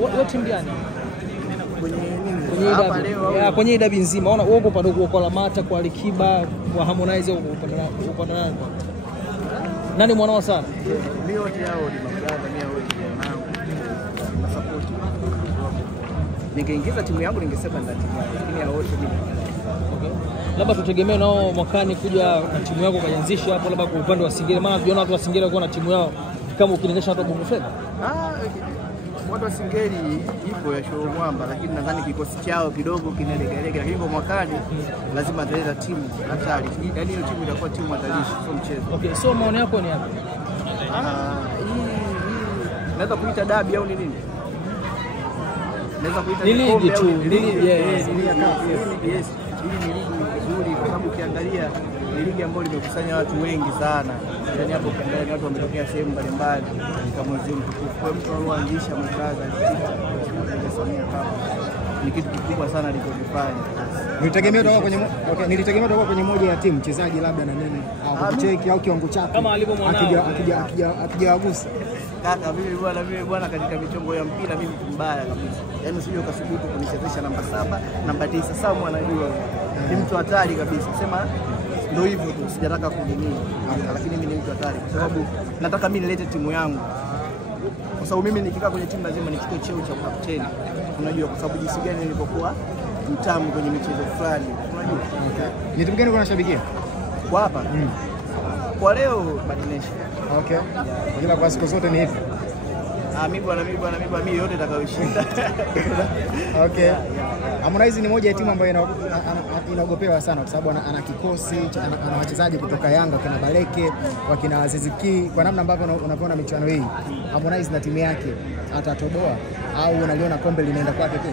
Wewe timu gani? Kwenye nini? Kwenye dabi nzima. Unaona wewe uko pale kwa Lamata, kwa Alikiba, kwa Harmonize uko upande nani? Nani mwanao sana? Mimi wote hao ni mabrada, mimi wote wanangu. Na support. Ningeingiza timu yangu ningesema ndio timu yangu, lakini hao wote mimi. Okay. Labda tutegemee nao mwakani kuja na timu yako kaanzisha hapo labda kwa upande wa Singeli, maana tunaona watu wa Singeli wako na timu yao kama ukilinganisha watu wa Bongo Flava. Watu wa Singeli ipo ya show mwamba, lakini nadhani kikosi chao kidogo kinalegelege, lakini kwa mwakani lazima ataleta timu hatari. Yaani hiyo timu itakuwa timu hatarishi, sio mchezo. Okay, so maoni yako ni yapi? Naweza kuita dabi au ni nini? Naweza kuita ligi tu, ligi yes. Hii ni ligi nzuri kwa sababu ukiangalia ni ligi ambayo limekusanya watu wengi sana. Yaani hapo ukiangalia watu wametokea sehemu mbalimbali kama mwezi mtukufu. Kwa mtu alianzisha mabraza ni kitu kikubwa sana alichofanya. Nilitegemea utakuwa kwenye moja ya timu mchezaji labda na nini au kucheki au kiwango chako kama alivyomwanao akijawagusa. Kaka mimi bwana katika michongo ya mpira mimi mbaya kabisa. Yaani usije ukasubutu kunichezesha namba 7, namba 9 sawa mwanajua. Ni mtu hatari kabisa. Sema ndio hivyo tu, sijataka kunini. Lakini mimi ni mtu hatari kwa sababu nataka mimi nilete timu yangu. Kwa sababu mimi nikikaa kwenye timu lazima nichukue cheo cha captain. Unajua kwa sababu jinsi gani nilipokuwa mtamu kwenye michezo fulani. Unajua? Ni timu gani unashabikia? Kwa hapa? Kwa leo Badinesha. Okay. Ila kwa siku zote ni hivi. Mimi yote nitakayoshinda. Okay. Harmonize ni moja ya timu ambayo inaogopewa sana kwa sababu ana kikosi, ana wachezaji kutoka Yanga kina Baleke, wakina Aziz Ki. Kwa namna ambavyo unapoona michuano hii, Harmonize na timu yake atatoboa au unaliona kombe linaenda kwake tu?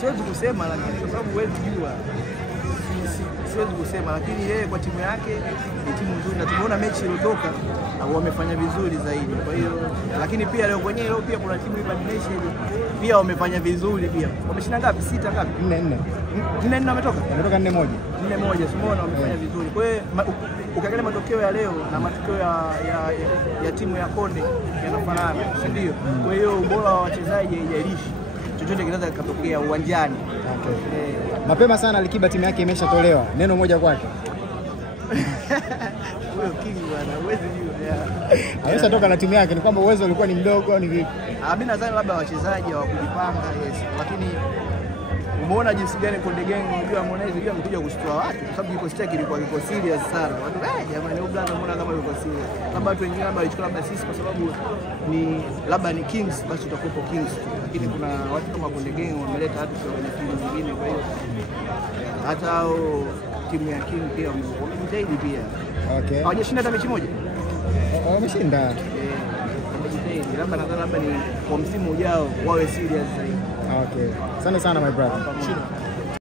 Siwezi kusema lakini kwa sababu huwezi jua. Siwezi kusema lakini yeye kwa timu yake ni timu nzuri na tumeona mechi iliyotoka wamefanya vizuri zaidi. Kwa hiyo lakini pia leo kwenyewe pia kuna timu ibadilisha pia wamefanya vizuri pia. Wameshinda ngapi? 6 ngapi? 4 wametoka. Wametoka 4-1. 4-1 Simona wamefanya vizuri. Kwa hiyo ukiangalia matokeo ya leo na matokeo ya timu ya Konde yanafanana, si ndio? Kwa hiyo ubora wa wachezaji haijalishi. Chochote kinaweza kutokea uwanjani. Okay. Mapema sana Alikiba timu yake imeshatolewa. Neno moja kwake. Huyo king bwana, uwezo hiyo. Ameshatoka na timu yake, ni kwamba uwezo ulikuwa ni mdogo au ni vipi? Mimi nadhani labda wachezaji hawakujipanga, yes. Lakini umeona jinsi gani Konde Gang unajua Harmonize ndio amekuja kushtua watu kwa sababu kikosi chake kilikuwa kiko serious sana. Watu jamani huyu brother umeona kama yuko serious. Labda watu wengine labda walichukua labda sisi kwa sababu ni labda ni Kings basi tutakuwa Kings. Lakini kuna watu kama Konde Gang wameleta watu kwenye timu nyingine kwa hiyo hata hao timu ya King pia wamejitahidi pia. Okay. Hawajashinda hata mechi moja. Wameshinda. Wamejitahidi. Labda ni kwa msimu ujao wawe serious zaidi. Okay. Asante sana my brother.